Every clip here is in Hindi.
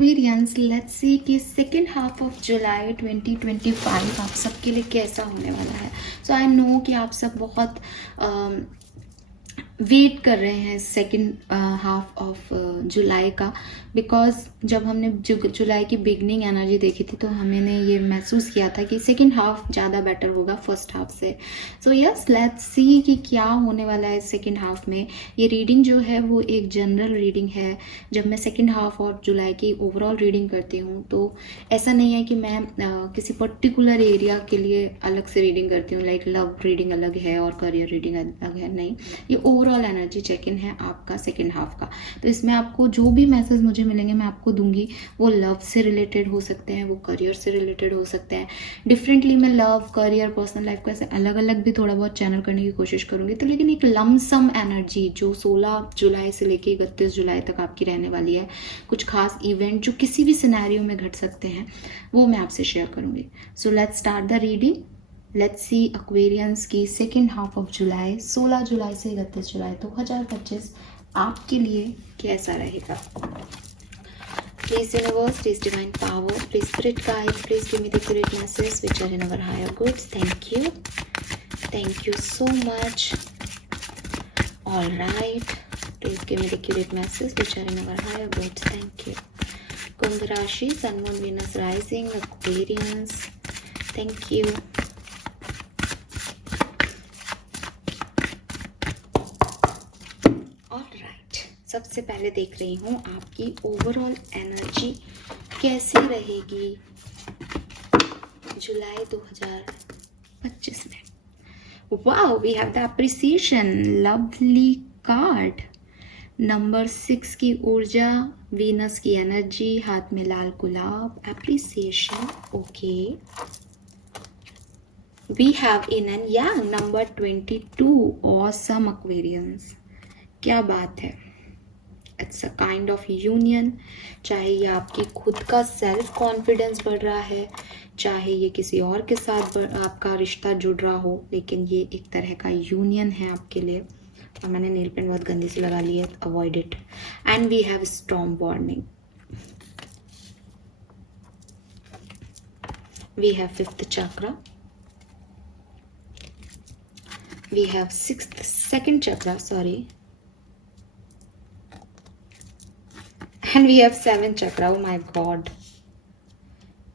एक्वेरियंस, लेट्स सी कि सेकेंड हाफ ऑफ जुलाई 2025 आप सबके लिए कैसा होने वाला है। सो आई नो कि आप सब बहुत वेट कर रहे हैं सेकेंड हाफ ऑफ जुलाई का, बिकॉज जब हमने जुलाई की बिगनिंग एनर्जी देखी थी तो हमने ये महसूस किया था कि सेकेंड हाफ ज़्यादा बेटर होगा फर्स्ट हाफ से। सो यस, लेट्स सी कि क्या होने वाला है सेकेंड हाफ में। ये रीडिंग जो है वो एक जनरल रीडिंग है। जब मैं सेकेंड हाफ और जुलाई की ओवरऑल रीडिंग करती हूँ तो ऐसा नहीं है कि मैं किसी पर्टिकुलर एरिया के लिए अलग से रीडिंग करती हूँ, लाइक लव रीडिंग अलग है और करियर रीडिंग अलग है। नहीं, ये ओवरऑल एनर्जी चेक इन है आपका सेकेंड हाफ का। तो इसमें आपको जो भी मैसेज मुझे मिलेंगे मैं आपको दूंगी। वो लव से रिलेटेड हो सकते हैं, वो करियर से रिलेटेड हो सकते हैं। डिफरेंटली मैं लव, करियर, पर्सनल लाइफ को ऐसे अलग अलग भी थोड़ा बहुत चैनल करने की कोशिश करूंगी। तो लेकिन एक लमसम एनर्जी जो 16 जुलाई से लेके 31 जुलाई तक आपकी रहने वाली है, कुछ खास इवेंट जो किसी भी सिनेरियो में घट सकते हैं, वो मैं आपसे शेयर करूंगी। So let's start the reading. Let's see Aquarians की सेकेंड हाफ ऑफ जुलाई 16 जुलाई से 31 जुलाई 2025 आपके लिए कैसा रहेगा। Please universe, please divine power, please spirit guide, please give me the accurate message which are in our higher goods. Thank you so much. All right, please give me the accurate message which are in our higher goods. Thank you. कुंभ राशि, sun, moon, Venus, rising, Aquarians, thank you. सबसे पहले देख रही हूँ आपकी ओवरऑल एनर्जी कैसी रहेगी जुलाई 2025 में। Wow, we have the appreciation, lovely card. Number 6 की ऊर्जा, वीनस की एनर्जी, हाथ में लाल गुलाब, appreciation. Okay, we have yin and yang number 22, awesome Aquarians. क्या बात है, it's a kind of union. चाहे ये आपकी खुद का सेल्फ कॉन्फिडेंस बढ़ रहा है, चाहे ये किसी और के साथ आपका रिश्ता जुड़ रहा हो, लेकिन ये एक तरह का यूनियन है आपके लिए। और मैंने नेल पेंट बहुत गंदी सी लगा ली है, avoid it. And we have storm warning, we have fifth chakra, we have second chakra, sorry, and we have 7 chakra. oh my god,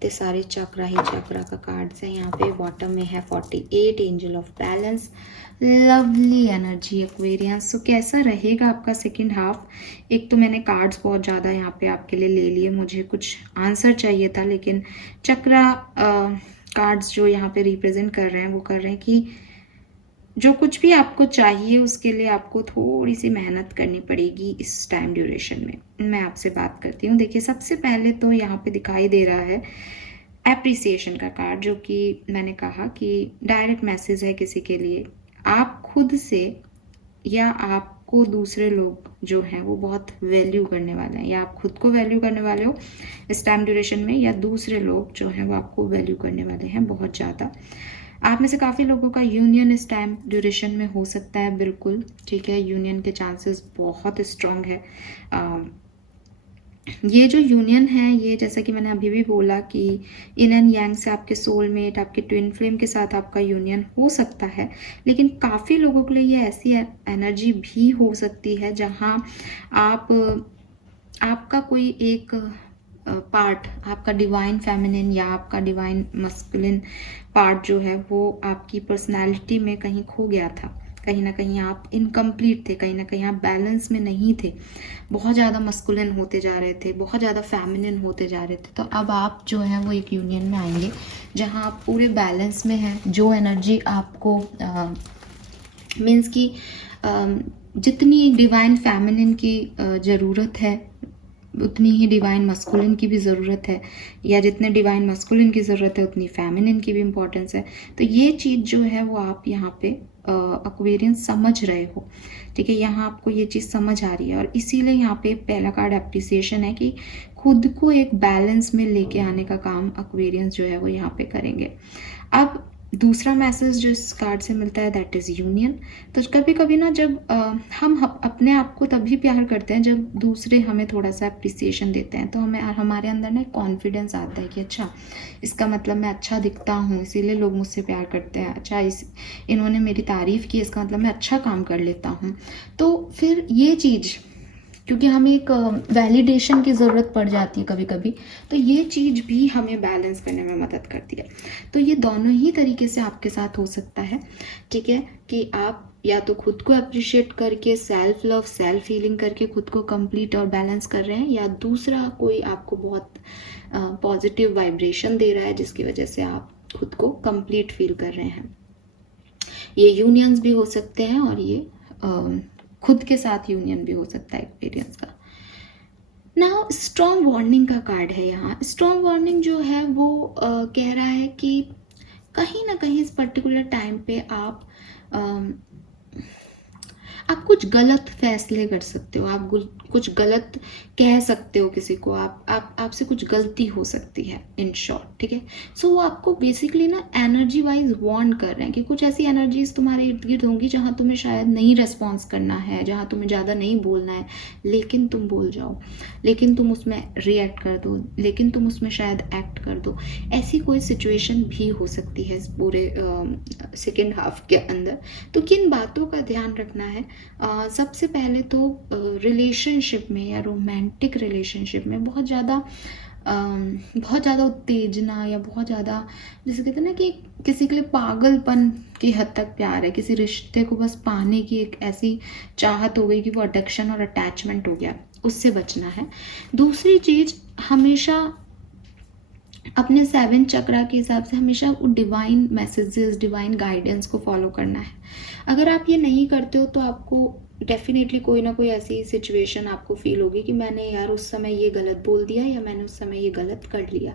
ये सारे चक्रा ही चक्रा का कार्ड्स हैं। यहाँ पे बॉटम में है 48, angel of balance, lovely energy Aquarians. So कैसा रहेगा आपका सेकेंड हाफ। एक तो मैंने कार्ड्स बहुत ज़्यादा यहाँ पे आपके लिए ले लिए, मुझे कुछ आंसर चाहिए था, लेकिन चक्रा कार्ड्स जो यहाँ पे रिप्रेजेंट कर रहे हैं वो कर रहे हैं कि जो कुछ भी आपको चाहिए उसके लिए आपको थोड़ी सी मेहनत करनी पड़ेगी इस टाइम ड्यूरेशन में। मैं आपसे बात करती हूँ। देखिए, सबसे पहले तो यहाँ पे दिखाई दे रहा है एप्रिसिएशन का कार्ड, जो कि मैंने कहा कि डायरेक्ट मैसेज है किसी के लिए। आप खुद से या आपको दूसरे लोग जो हैं वो बहुत वैल्यू करने वाले हैं, या आप खुद को वैल्यू करने वाले हो इस टाइम ड्यूरेशन में, या दूसरे लोग जो हैं वो आपको वैल्यू करने वाले हैं बहुत ज़्यादा। आप में से काफ़ी लोगों का यूनियन इस टाइम ड्यूरेशन में हो सकता है, बिल्कुल ठीक है। यूनियन के चांसेस बहुत स्ट्रॉन्ग है। ये जो यूनियन है, ये जैसा कि मैंने अभी भी बोला कि इन एंड यांग से आपके सोलमेट, आपके ट्विन फ्लेम के साथ आपका यूनियन हो सकता है। लेकिन काफ़ी लोगों के लिए ये ऐसी एनर्जी भी हो सकती है जहाँ आपका कोई एक पार्ट, आपका डिवाइन फेमिनिन या आपका डिवाइन मस्कुलिन पार्ट जो है वो आपकी पर्सनालिटी में कहीं खो गया था। कहीं ना कहीं आप इनकम्प्लीट थे, कहीं ना कहीं आप बैलेंस में नहीं थे, बहुत ज़्यादा मस्कुलिन होते जा रहे थे, बहुत ज़्यादा फेमिनिन होते जा रहे थे। तो अब आप जो है वो एक यूनियन में आएंगे जहाँ आप पूरे बैलेंस में हैं। जो एनर्जी आपको मीन्स की जितनी डिवाइन फेमिनिन की ज़रूरत है उतनी ही डिवाइन मस्कुलिन की भी ज़रूरत है, या जितने डिवाइन मस्कुलिन की ज़रूरत है उतनी फेमिनिन की भी इम्पोर्टेंस है। तो ये चीज़ जो है वो आप यहाँ पे एक्वेरियंस समझ रहे हो, ठीक है। यहाँ आपको ये चीज़ समझ आ रही है, और इसीलिए यहाँ पे पहला कार्ड एप्रिसिएशन है कि खुद को एक बैलेंस में लेके आने का काम एक्वेरियंस जो है वो यहाँ पे करेंगे। अब दूसरा मैसेज जो इस कार्ड से मिलता है दैट इज़ यूनियन। तो कभी कभी ना जब हम अपने आप को तभी प्यार करते हैं जब दूसरे हमें थोड़ा सा अप्रिसिएशन देते हैं, तो हमें हमारे अंदर ना कॉन्फिडेंस आता है कि अच्छा, इसका मतलब मैं अच्छा दिखता हूँ इसीलिए लोग मुझसे प्यार करते हैं, अच्छा इन्होंने मेरी तारीफ़ की, इसका मतलब मैं अच्छा काम कर लेता हूँ। तो फिर ये चीज़, क्योंकि हमें एक वैलिडेशन की ज़रूरत पड़ जाती है कभी कभी, तो ये चीज़ भी हमें बैलेंस करने में मदद करती है। तो ये दोनों ही तरीके से आपके साथ हो सकता है, ठीक है, कि आप या तो खुद को अप्रिशिएट करके सेल्फ लव सेल्फ हीलिंग करके खुद को कंप्लीट और बैलेंस कर रहे हैं, या दूसरा कोई आपको बहुत पॉजिटिव वाइब्रेशन दे रहा है जिसकी वजह से आप खुद को कंप्लीट फील कर रहे हैं। ये यूनियंस भी हो सकते हैं और ये खुद के साथ यूनियन भी हो सकता है एक्सपीरियंस का। ना स्ट्रॉन्ग वार्निंग का कार्ड है यहाँ। स्ट्रॉन्ग वार्निंग जो है वो कह रहा है कि कहीं ना कहीं इस पर्टिकुलर टाइम पे आप कुछ गलत फैसले कर सकते हो, आप कुछ गलत कह सकते हो किसी को, आपसे कुछ गलती हो सकती है इन शॉर्ट, ठीक है। सो वो आपको बेसिकली ना एनर्जी वाइज वार्न कर रहे हैं कि कुछ ऐसी एनर्जीज तुम्हारे इर्द गिर्द होंगी जहाँ तुम्हें शायद नहीं रेस्पॉन्स करना है, जहाँ तुम्हें ज़्यादा नहीं बोलना है, लेकिन तुम बोल जाओ, लेकिन तुम उसमें रिएक्ट कर दो, लेकिन तुम उसमें शायद एक्ट कर दो। ऐसी कोई सिचुएशन भी हो सकती है इस पूरे सेकेंड हाफ के अंदर। तो किन बातों का ध्यान रखना है? सबसे पहले तो रिलेशनशिप में या रोमांटिक रिलेशनशिप में बहुत ज़्यादा उत्तेजना या बहुत ज़्यादा, जैसे कहते हैं ना कि किसी के लिए पागलपन की हद तक प्यार है, किसी रिश्ते को बस पाने की एक ऐसी चाहत हो गई कि वो अडिक्शन और अटैचमेंट हो गया, उससे बचना है। दूसरी चीज़, हमेशा अपने 7 चक्रा के हिसाब से हमेशा डिवाइन मैसेजेस डिवाइन गाइडेंस को फॉलो करना है। अगर आप ये नहीं करते हो तो आपको डेफिनेटली कोई ना कोई ऐसी सिचुएशन आपको फील होगी कि मैंने यार उस समय ये गलत बोल दिया या मैंने उस समय ये गलत कर लिया,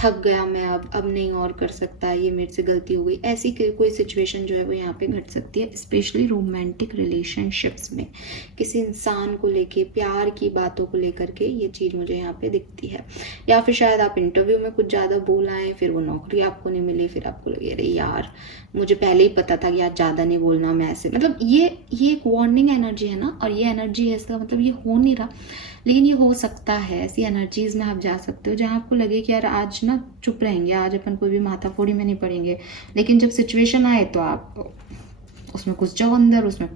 थक गया मैं, अब नहीं और कर सकता, ये मेरे से गलती हो गई। ऐसी कोई सिचुएशन जो है वो यहाँ पे घट सकती है, स्पेशली रोमांटिक रिलेशनशिप्स में किसी इंसान को लेके, प्यार की बातों को लेकर के ये चीज़ मुझे यहाँ पे दिखती है। या फिर शायद आप इंटरव्यू में कुछ ज़्यादा बोल आए, फिर वो नौकरी आपको नहीं मिली, फिर आपको लगे अरे यार मुझे पहले ही पता था कि यार ज़्यादा नहीं बोलना, मैं ऐसे, मतलब ये एक वार्निंग एनर्जी है ना, और ये एनर्जी है, इसका मतलब ये हो नहीं रहा, लेकिन ये हो सकता है। ऐसी एनर्जीज में आप जा सकते हो जहाँ आपको लगे कि यार आज ना चुप रहेंगे, आज अपन कोई भी माथाफोड़ी में नहीं पड़ेंगे, लेकिन जब सिचुएशन आए तो आप उसमें घुस जाओ अंदर, उसमें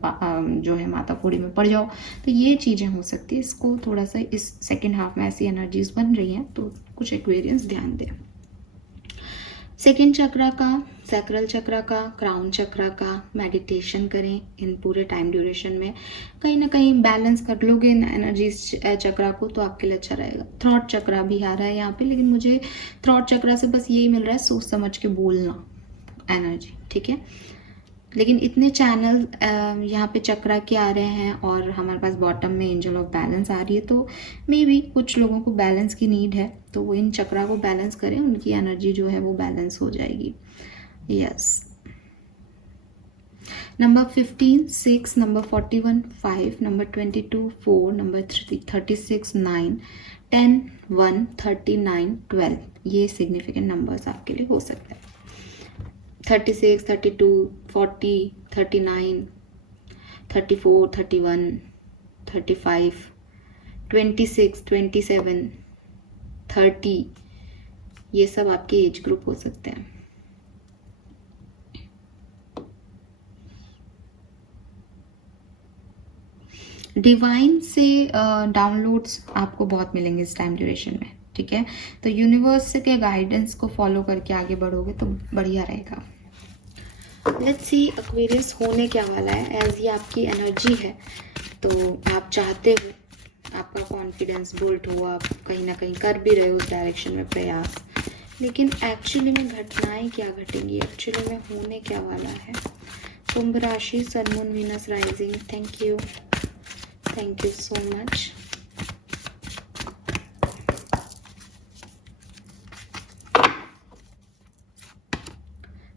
जो है माथाफोड़ी में पड़ जाओ। तो ये चीज़ें हो सकती है, इसको थोड़ा सा इस सेकेंड हाफ में ऐसी एनर्जीज बन रही हैं, तो कुछ एक्वेरियंस ध्यान दें। सेकेंड चक्रा का, सैक्रल चक्रा का, क्राउन चक्रा का मेडिटेशन करें इन पूरे टाइम ड्यूरेशन में। कहीं ना कहीं बैलेंस कर लोगे इन एनर्जीज चक्रा को तो आपके लिए अच्छा रहेगा। थ्रॉट चक्रा भी आ रहा है यहाँ पे, लेकिन मुझे थ्रॉट चक्रा से बस यही मिल रहा है, सोच समझ के बोलना एनर्जी, ठीक है। लेकिन इतने चैनल यहाँ पे चक्रा के आ रहे हैं और हमारे पास बॉटम में एंजल ऑफ बैलेंस आ रही है, तो मे बी कुछ लोगों को बैलेंस की नीड है, तो वो इन चक्रा को बैलेंस करें, उनकी एनर्जी जो है वो बैलेंस हो जाएगी। Yes. Number 15 6, number 41 5, number 22 4, number 36 9, 10 1, 39 12, ये सिग्निफिकेंट नंबर्स आपके लिए हो सकते हैं। 36, 32, 40, 39, 34, 31, 35, 26, 27, 30, ये सब आपके एज ग्रुप हो सकते हैं। डिवाइन से डाउनलोड्स आपको बहुत मिलेंगे इस टाइम ड्यूरेशन में, ठीक है। तो यूनिवर्स के गाइडेंस को फॉलो करके आगे बढ़ोगे तो बढ़िया रहेगा। लेट्स सी एक्वेरियस होने क्या वाला है, एज ये आपकी एनर्जी है तो आप चाहते हो आपका कॉन्फिडेंस बिल्ड हो, आप कहीं ना कहीं कर भी रहे हो उस डायरेक्शन में प्रयास, लेकिन एक्चुअली में घटनाएं क्या घटेंगी, एक्चुअली में होने क्या वाला है। कुंभ राशि, sun moon Venus rising, thank you so much.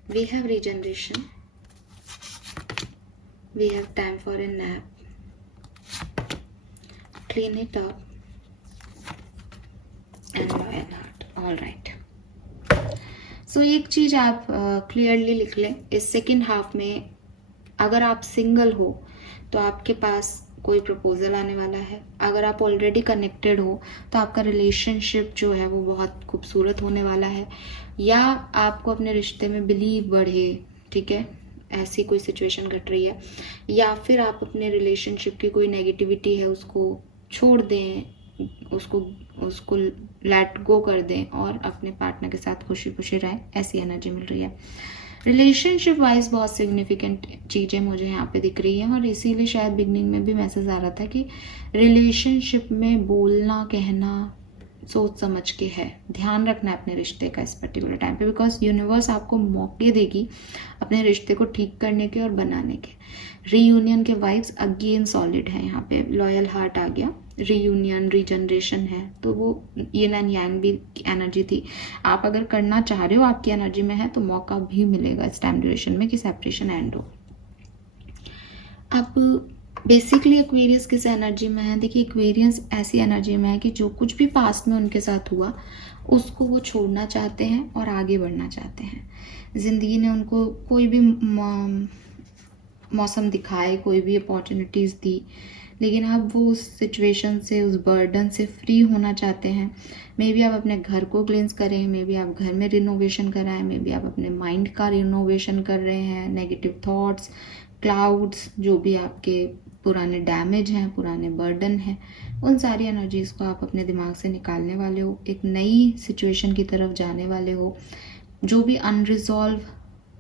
We have regeneration, we have time for a nap, clean it up and loyal heart. All right, सो एक चीज़ आप क्लियरली लिख लें, इस सेकेंड हाफ में अगर आप सिंगल हो तो आपके पास कोई प्रपोजल आने वाला है। अगर आप ऑलरेडी कनेक्टेड हो तो आपका रिलेशनशिप जो है वो बहुत खूबसूरत होने वाला है, या आपको अपने रिश्ते में बिलीव बढ़े, ठीक है, ऐसी कोई सिचुएशन घट रही है, या फिर आप अपने रिलेशनशिप की कोई नेगेटिविटी है उसको छोड़ दें, उसको उसको लेट गो कर दें और अपने पार्टनर के साथ खुशी खुशी रहें, ऐसी एनर्जी मिल रही है। रिलेशनशिप वाइज बहुत सिग्निफिकेंट चीज़ें मुझे यहाँ पे दिख रही हैं, और इसीलिए शायद बिगनिंग में भी मैसेज आ रहा था कि रिलेशनशिप में बोलना कहना सोच समझ के है, ध्यान रखना है अपने रिश्ते का इस पर्टिकुलर टाइम पे, बिकॉज यूनिवर्स आपको मौके देगी अपने रिश्ते को ठीक करने के और बनाने के। रीयूनियन के वाइब्स अगेन सॉलिड है, यहाँ पे लॉयल हार्ट आ गया, रीयूनियन रीजनरेशन है, तो वो यिन एंड यांग भी एनर्जी थी। आप अगर करना चाह रहे हो, आपकी एनर्जी में है, तो मौका भी मिलेगा इस टाइम ड्यूरेशन में कि सेपरेशन एंड हो। अब बेसिकली एक्वेरियस किस एनर्जी में है? देखिए, एक्वेरियस ऐसी एनर्जी में है कि जो कुछ भी पास्ट में उनके साथ हुआ उसको वो छोड़ना चाहते हैं और आगे बढ़ना चाहते हैं। ज़िंदगी ने उनको कोई भी मौसम दिखाए, कोई भी अपॉर्चुनिटीज़ दी, लेकिन अब वो उस सिचुएशन से, उस बर्डन से फ्री होना चाहते हैं। मे बी आप अपने घर को क्लींस करें, मे बी आप घर में रिनोवेशन कराएं, मे बी आप अपने माइंड का रिनोवेशन कर रहे हैं, नेगेटिव थॉट्स, क्लाउड्स, जो भी आपके पुराने डैमेज हैं, पुराने बर्डन हैं, उन सारी एनर्जीज़ को आप अपने दिमाग से निकालने वाले हो, एक नई सिचुएशन की तरफ जाने वाले हो। जो भी अनरिजॉल्व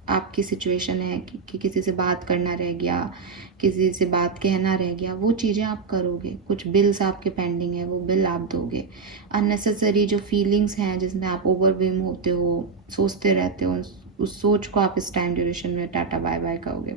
आपकी सिचुएशन है कि किसी से बात करना रह गया, किसी से बात कहना रह गया, वो चीज़ें आप करोगे। कुछ बिल्स आपके पेंडिंग है, वो बिल आप दोगे। अननेसेसरी जो फीलिंग्स हैं जिसमें आप ओवरवेम होते हो, सोचते रहते हो, उस सोच को आप इस टाइम ड्यूरेशन में टाटा बाय बाय करोगे।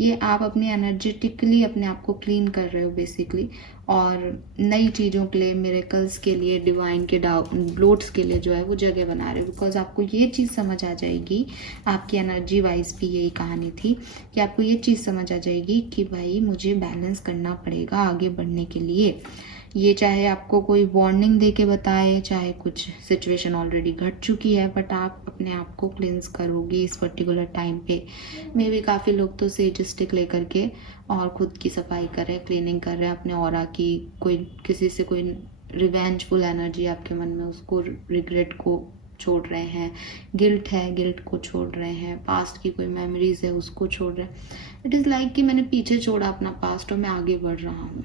ये आप अपनी एनर्जेटिकली अपने आप को क्लीन कर रहे हो बेसिकली, और नई चीज़ों के लिए, मिरेकल्स के लिए, डिवाइन के डाउनलोड्स के लिए जो है वो जगह बना रहे हो। बिकॉज आपको ये चीज़ समझ आ जाएगी, आपकी एनर्जी वाइज भी यही कहानी थी कि आपको ये चीज़ समझ आ जाएगी कि भाई मुझे बैलेंस करना पड़ेगा आगे बढ़ने के लिए। ये चाहे आपको कोई वार्निंग दे के बताए, चाहे कुछ सिचुएशन ऑलरेडी घट चुकी है, बट आप अपने आप को क्लिंस करोगे इस पर्टिकुलर टाइम पे। मे भी काफ़ी लोग तो सेज स्टिक लेकर के और ख़ुद की सफाई कर रहे हैं, क्लीनिंग कर रहे हैं अपने ऑरा की। कोई किसी से कोई रिवेंजफुल एनर्जी आपके मन में, उसको रिग्रेट को छोड़ रहे हैं, गिल्ट है, गिल्ट को छोड़ रहे हैं, पास्ट की कोई मेमोरीज है उसको छोड़ रहे हैं। इट इज़ लाइक कि मैंने पीछे छोड़ा अपना पास्ट और मैं आगे बढ़ रहा हूँ,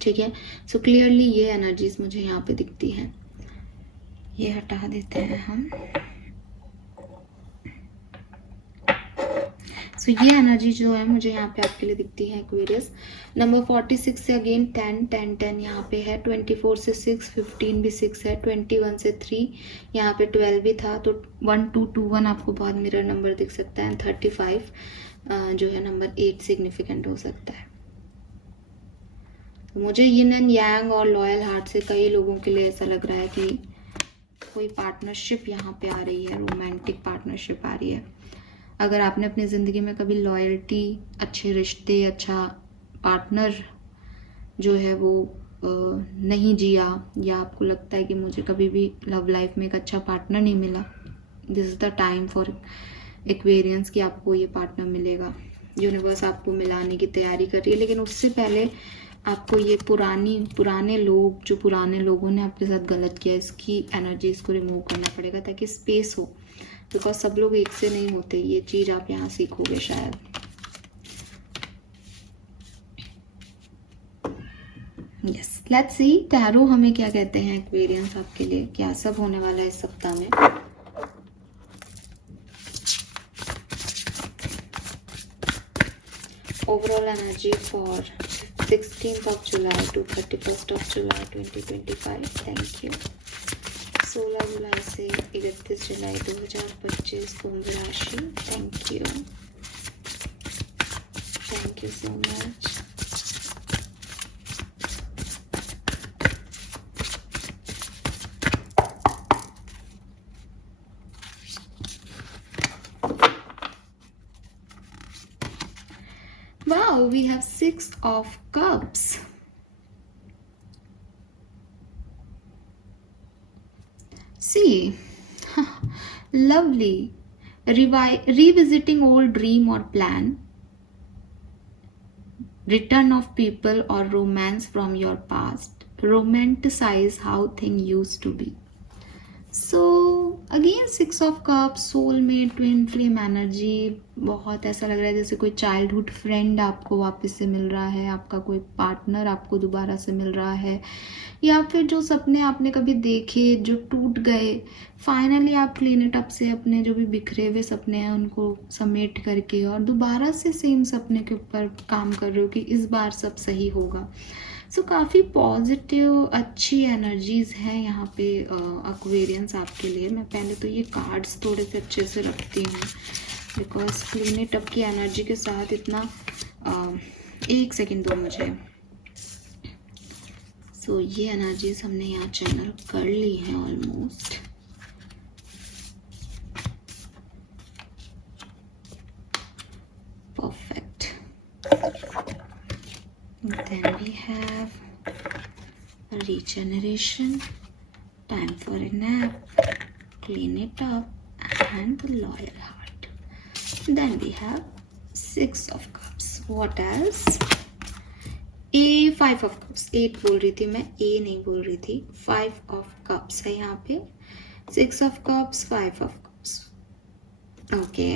ठीक है। सो क्लियरली ये एनर्जीज मुझे यहाँ पे दिखती हैं। ये हटा देते हैं हम। सो ये एनर्जी जो है मुझे यहाँ पे आपके लिए दिखती है एक्वेरियस। नंबर 46 से अगेन 10 10 10 यहाँ पे है, 24 से 6, 15 भी 6 है, 21 से 3 यहाँ पे 12 भी था, तो 1 2 2 1 आपको बहुत मिरर नंबर दिख सकता है। 35 जो है नंबर 8 सिग्निफिकेंट हो सकता है। मुझे यिन एंड यांग और लॉयल हार्ट से कई लोगों के लिए ऐसा लग रहा है कि कोई पार्टनरशिप यहाँ पे आ रही है, रोमांटिक पार्टनरशिप आ रही है। अगर आपने अपनी ज़िंदगी में कभी लॉयल्टी, अच्छे रिश्ते, अच्छा पार्टनर जो है वो नहीं जिया, या आपको लगता है कि मुझे कभी भी लव लाइफ में एक अच्छा पार्टनर नहीं मिला, this is the time for Aquarians कि आपको ये पार्टनर मिलेगा। यूनिवर्स आपको मिलाने की तैयारी कर रही है, लेकिन उससे पहले आपको ये पुराने लोग, जो पुराने लोगों ने आपके साथ गलत किया, इसकी एनर्जीज को रिमूव करना पड़ेगा ताकि स्पेस हो। बिकॉज सब लोग एक से नहीं होते, ये चीज़ आप यहाँ सीखोगे शायद। यस, लेट्स सी टैरो हमें क्या कहते हैं एक्वेरियंस आपके लिए, क्या सब होने वाला है इस सप्ताह में। Overall energy for 16th of July to 31st of July 2025। Thank you. 16 जुलाई से 31 जुलाई 2025 कुंभ राशि। Thank you so much. Wow, we have 6 of Cups. See, Lovely. Revisiting old dream or plan. Return of people or romance from your past. Romanticize how things used to be. So again 6 of cups, soulmate, twin flame energy. बहुत ऐसा लग रहा है जैसे कोई चाइल्डहुड फ्रेंड आपको वापस से मिल रहा है, आपका कोई पार्टनर आपको दोबारा से मिल रहा है, या फिर जो सपने आपने कभी देखे जो टूट गए, फाइनली आप क्लीन इट अप से अपने जो भी बिखरे हुए सपने हैं उनको समेट करके और दोबारा से सेम सपने के ऊपर काम कर रहे हो कि इस बार सब सही होगा. सो काफ़ी पॉजिटिव अच्छी एनर्जीज हैं यहाँ पे एक्वेरियंस आपके लिए. मैं पहले तो ये कार्ड्स थोड़े से अच्छे से रखती हूँ बिकॉज क्लीन इट अप की एनर्जी के साथ इतना एक सेकेंड दो मुझे. सो ये एनर्जीज हमने यहाँ चैनल कर ली हैं almost. Perfect. Then we have regeneration, time for a nap, clean it up, and the loyal heart. Then we have 6 of cups. What else? A 5 of cups. 8 बोल रही थी मैं, A नहीं बोल रही थी. 5 of cups है यहाँ पे. 6 of cups, 5 of cups. Okay.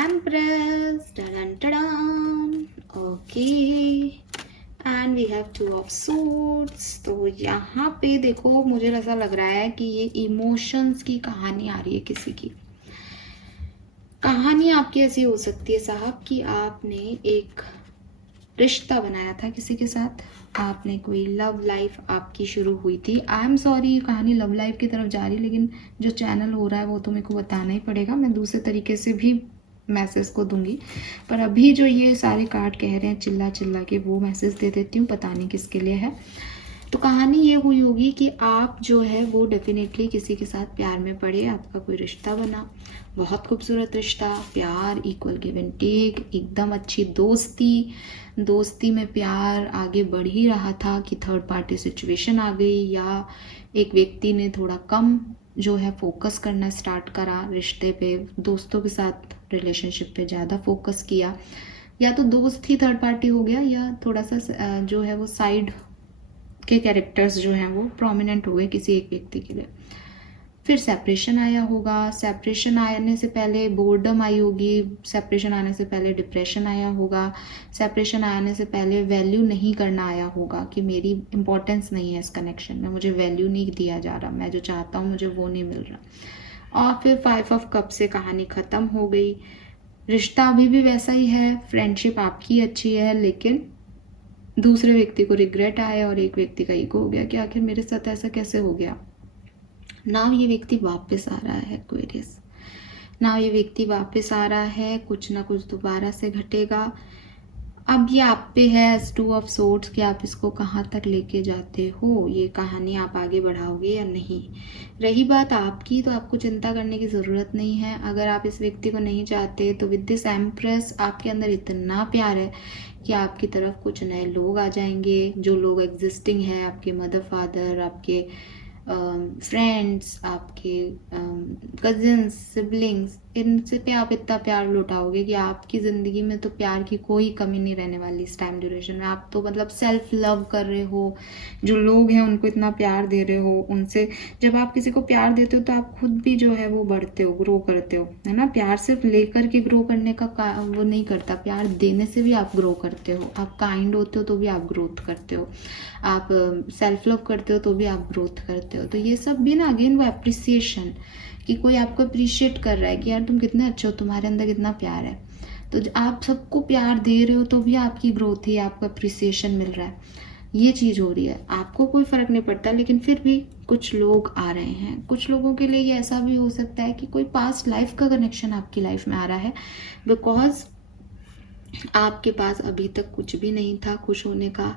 Empress, da-dun-da-dun. Okay, and we have 2 of swords. तो यहाँ पे देखो मुझे ऐसा लग रहा है कि ये इमोशंस की कहानी आ रही है. किसी की कहानी आपकी ऐसी हो सकती है साहब कि आपने एक रिश्ता बनाया था किसी के साथ, आपने कोई लव लाइफ आपकी शुरू हुई थी. आई एम सॉरी कहानी लव लाइफ की तरफ जा रही, लेकिन जो चैनल हो रहा है वो तो मेरे को बताना ही पड़ेगा. मैं दूसरे तरीके से भी मैसेज को दूंगी, पर अभी जो ये सारे कार्ड कह रहे हैं चिल्ला चिल्ला के, वो मैसेज दे देती हूँ, पता नहीं किसके लिए है. तो कहानी ये हुई होगी कि आप जो है वो डेफिनेटली किसी के साथ प्यार में पड़े, आपका कोई रिश्ता बना, बहुत खूबसूरत रिश्ता, प्यार, इक्वल गिव एंड टेक, एकदम अच्छी दोस्ती में प्यार आगे बढ़ ही रहा था कि थर्ड पार्टी सिचुएशन आ गई, या एक व्यक्ति ने थोड़ा कम जो है फोकस करना स्टार्ट करा रिश्ते पे, दोस्तों के साथ रिलेशनशिप पे ज़्यादा फोकस किया, या तो दोस्त ही थर्ड पार्टी हो गया, या थोड़ा सा जो है वो साइड के कैरेक्टर्स जो हैं वो प्रोमिनेंट हो गए किसी एक व्यक्ति के लिए. फिर सेपरेशन आया होगा, सेपरेशन आने से पहले बोर्डम आई होगी, सेपरेशन आने से पहले डिप्रेशन आया होगा, सेपरेशन आने से पहले वैल्यू नहीं करना आया होगा कि मेरी इंपॉर्टेंस नहीं है इस कनेक्शन में, मुझे वैल्यू नहीं दिया जा रहा, मैं जो चाहता हूँ मुझे वो नहीं मिल रहा. और फिर 5 ऑफ कप से कहानी ख़त्म हो गई. रिश्ता अभी भी वैसा ही है, फ्रेंडशिप आपकी अच्छी है, लेकिन दूसरे व्यक्ति को रिग्रेट आया और एक व्यक्ति का ईगो हो गया कि आखिर मेरे साथ ऐसा कैसे हो गया. नाउ ये व्यक्ति वापस आ रहा है एक्वेरियस. नाउ ये व्यक्ति वापस आ रहा है, कुछ ना कुछ दोबारा से घटेगा. अब ये आप पे है 2 ऑफ सोर्ड्स कि आप इसको कहाँ तक लेके जाते हो, ये कहानी आप आगे बढ़ाओगे या नहीं. रही बात आपकी, तो आपको चिंता करने की ज़रूरत नहीं है. अगर आप इस व्यक्ति को नहीं चाहते तो विद दिस एम्प्रेस आपके अंदर इतना प्यार है कि आपकी तरफ कुछ नए लोग आ जाएंगे. जो लोग एग्जिस्टिंग हैं, आपके मदर फादर, आपके फ्रेंड्स, आपके कजिन्स, सिबलिंग्स, इनसे पे आप इतना प्यार लुटाओगे कि आपकी ज़िंदगी में तो प्यार की कोई कमी नहीं रहने वाली इस टाइम ड्यूरेशन में. आप तो मतलब सेल्फ लव कर रहे हो, जो लोग हैं उनको इतना प्यार दे रहे हो. उनसे जब आप किसी को प्यार देते हो तो आप खुद भी जो है वो बढ़ते हो, ग्रो करते हो, है ना. प्यार सिर्फ लेकर के ग्रो करने का वो नहीं करता, प्यार देने से भी आप ग्रो करते हो. आप काइंड होते हो तो भी आप ग्रोथ करते हो, आप सेल्फ लव करते हो तो भी आप ग्रोथ करते हो. तो ये सब भी ना अगेन वो अप्रिसिएशन कि कोई आपको अप्रिशिएट कर रहा है कि यार तुम कितने अच्छे हो, तुम्हारे अंदर कितना प्यार है. तो आप सबको प्यार दे रहे हो तो भी आपकी ग्रोथ है, आपको अप्रिसिएशन मिल रहा है, ये चीज़ हो रही है. आपको कोई फ़र्क नहीं पड़ता, लेकिन फिर भी कुछ लोग आ रहे हैं. कुछ लोगों के लिए ये ऐसा भी हो सकता है कि कोई पास्ट लाइफ का कनेक्शन आपकी लाइफ में आ रहा है, बिकॉज आपके पास अभी तक कुछ भी नहीं था खुश होने का.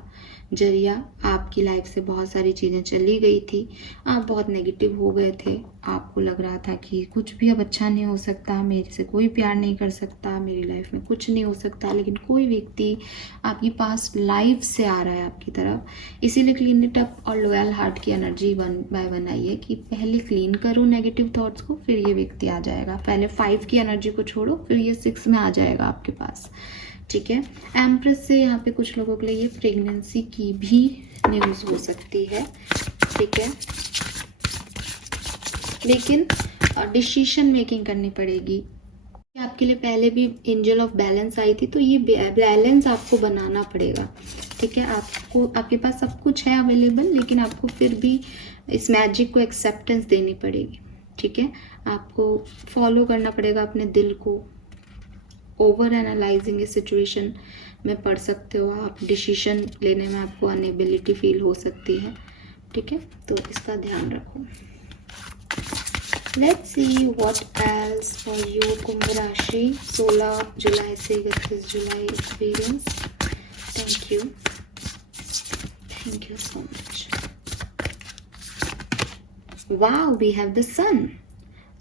जरिया आपकी लाइफ से बहुत सारी चीज़ें चली गई थी, आप बहुत नेगेटिव हो गए थे, आपको लग रहा था कि कुछ भी अब अच्छा नहीं हो सकता, मेरे से कोई प्यार नहीं कर सकता, मेरी लाइफ में कुछ नहीं हो सकता, लेकिन कोई व्यक्ति आपकी पास्ट लाइफ से आ रहा है आपकी तरफ। इसीलिए क्लीन इट अप और लॉयल हार्ट की एनर्जी 1 बाय 1 आई है कि पहले क्लीन करो नेगेटिव थॉट्स को, फिर ये व्यक्ति आ जाएगा। पहले 5 की एनर्जी को छोड़ो, फिर ये 6 में आ जाएगा आपके पास, ठीक है। एम्प्रेस से यहाँ पे कुछ लोगों के लिए ये प्रेगनेंसी की भी न्यूज़ हो सकती है, ठीक है, लेकिन डिसीजन मेकिंग करनी पड़ेगी। आपके लिए पहले भी एंजल ऑफ बैलेंस आई थी, तो ये बैलेंस आपको बनाना पड़ेगा, ठीक है। आपको, आपके पास सब कुछ है अवेलेबल, लेकिन आपको फिर भी इस मैजिक को एक्सेप्टेंस देनी पड़ेगी, ठीक है। आपको फॉलो करना पड़ेगा अपने दिल को। ओवर एनालाइजिंग इस सिचुएशन में पढ़ सकते हो आप, डिसीजन लेने में आपको अनएबिलिटी फील हो सकती है, ठीक है, तो इसका ध्यान रखो। Let's see what else for you कुंभ राशि 16 जुलाई से 31 जुलाई experience. Thank you so much. Wow, we have the sun.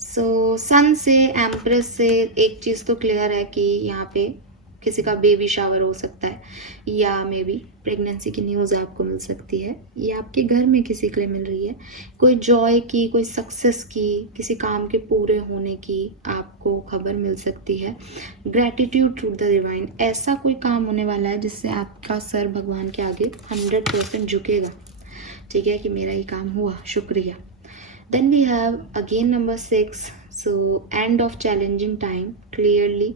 So sun से, एम्प्रेस से एक चीज़ तो क्लियर है कि यहाँ पे किसी का बेबी शावर हो सकता है, या मे बी प्रेगनेंसी की न्यूज़ आपको मिल सकती है, या आपके घर में किसी के लिए मिल रही है। कोई जॉय की, कोई सक्सेस की, किसी काम के पूरे होने की आपको खबर मिल सकती है। ग्रैटिट्यूड टू द डिवाइन, ऐसा कोई काम होने वाला है जिससे आपका सर भगवान के आगे 100% झुकेगा, ठीक है, कि मेरा ये काम हुआ, शुक्रिया। Then we have again number 6, so end of challenging time, clearly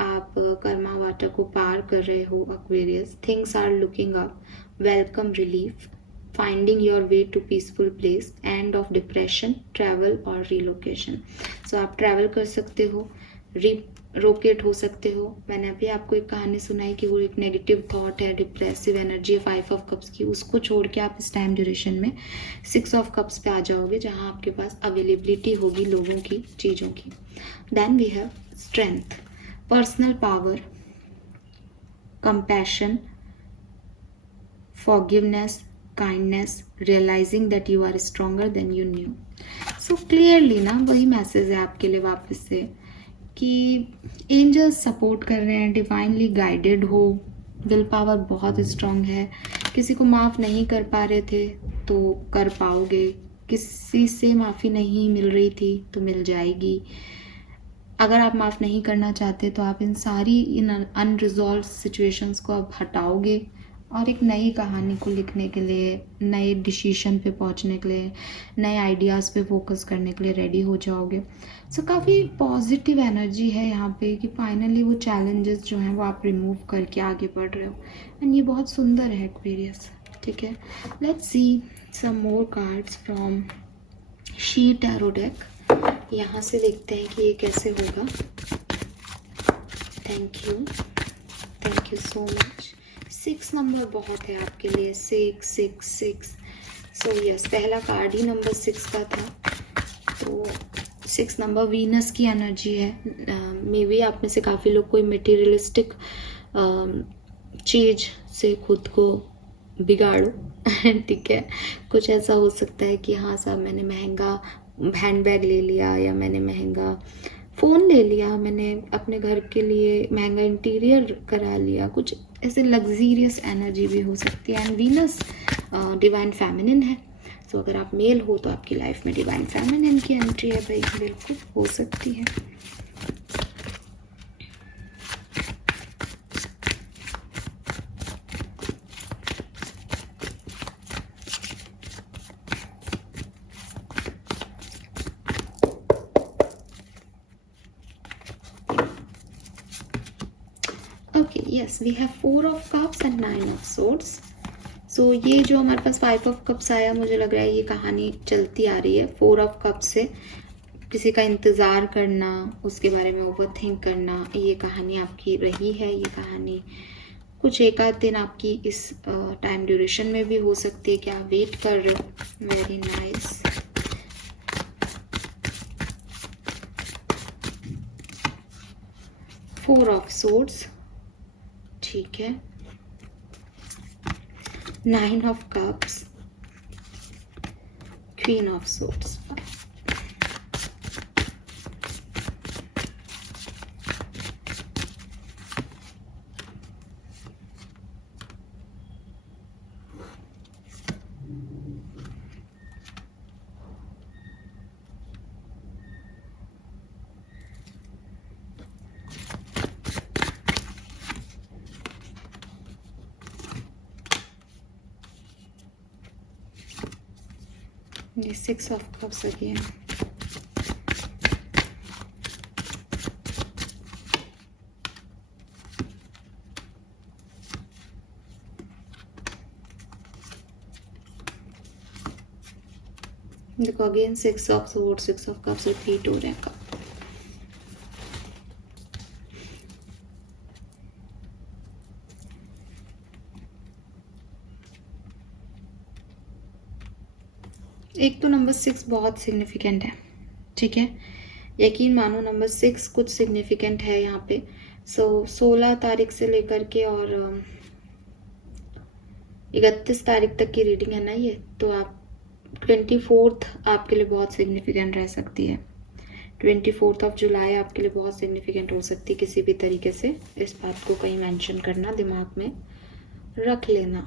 आप कर्मा वाटर को पार कर रहे हो Aquarius, things are looking up, welcome relief, finding your way to peaceful place, end of depression, travel और relocation। so आप travel कर सकते हो, रोकेट हो सकते हो। मैंने अभी आपको एक कहानी सुनाई कि वो एक नेगेटिव थॉट है, डिप्रेसिव एनर्जी है 5 ऑफ कप्स की, उसको छोड़ के आप इस टाइम ड्यूरेशन में 6 ऑफ कप्स पे आ जाओगे, जहाँ आपके पास अवेलेबिलिटी होगी लोगों की, चीज़ों की। Then we have strength, personal power, compassion, forgiveness, kindness, realizing that you are stronger than you knew. So clearly ना वही मैसेज है आपके लिए वापस से कि एंजल्स सपोर्ट कर रहे हैं, डिवाइनली गाइडेड हो, विल पावर बहुत स्ट्रांग है। किसी को माफ़ नहीं कर पा रहे थे तो कर पाओगे, किसी से माफ़ी नहीं मिल रही थी तो मिल जाएगी। अगर आप माफ़ नहीं करना चाहते तो आप इन अनरिजॉल्व सिचुएशंस को अब हटाओगे और एक नई कहानी को लिखने के लिए, नए डिसीजन पे पहुंचने के लिए, नए आइडियाज़ पे फोकस करने के लिए रेडी हो जाओगे। सो काफ़ी पॉजिटिव एनर्जी है यहाँ पे कि फाइनली वो चैलेंजेस जो हैं वो आप रिमूव करके आगे बढ़ रहे हो, एंड ये बहुत सुंदर है एक्वेरियस, ठीक है। Let's see some more cards from she tarot deck. यहाँ से देखते हैं कि ये कैसे होगा। Thank you so much. 6 number बहुत है आपके लिए, 666। सो यस, पहला कार्ड ही नंबर 6 का था, तो 6 नंबर वीनस की एनर्जी है। मे बी आप में से काफ़ी लोग कोई मटेरियलिस्टिक चीज़ से खुद को बिगाड़ो ठीक है, कुछ ऐसा हो सकता है कि हाँ साहब मैंने महंगा हैंडबैग ले लिया, या मैंने महंगा फ़ोन ले लिया, मैंने अपने घर के लिए महंगा इंटीरियर करा लिया, कुछ ऐसे लग्जीरियस एनर्जी भी हो सकती है। एंड वीनस डिवाइन फेमिनिन है, सो अगर आप मेल हो तो आपकी लाइफ में डिवाइन फेमिनिन की एंट्री है भाई, बिल्कुल हो सकती है। Okay yes, we have 4 of cups and 9 of swords. So ये जो हमारे पास 5 ऑफ कप्स आया, मुझे लग रहा है ये कहानी चलती आ रही है। 4 ऑफ कप्स से किसी का इंतज़ार करना, उसके बारे में ओवर थिंक करना, ये कहानी आपकी रही है। ये कहानी कुछ एक आध दिन आपकी इस टाइम ड्यूरेशन में भी हो सकती है कि आप वेट कर रहे हो। Very nice. Four of swords, ठीक है। 9 of cups, Queen of swords. The 6 of cups again. देखो again 6 of swords, 6 of cups repeat हो रहे हैं कप. एक तो नंबर 6 बहुत सिग्निफिकेंट है, ठीक है, यकीन मानो नंबर 6 कुछ सिग्निफिकेंट है यहाँ पे. 16 तारीख से लेकर के और 31 तारीख तक की रीडिंग है ना ये, तो आप 24th आपके लिए बहुत सिग्निफिकेंट रह सकती है. 24th ऑफ जुलाई आपके लिए बहुत सिग्निफिकेंट हो सकती है किसी भी तरीके से. इस बात को कहीं मेंशन करना, दिमाग में रख लेना.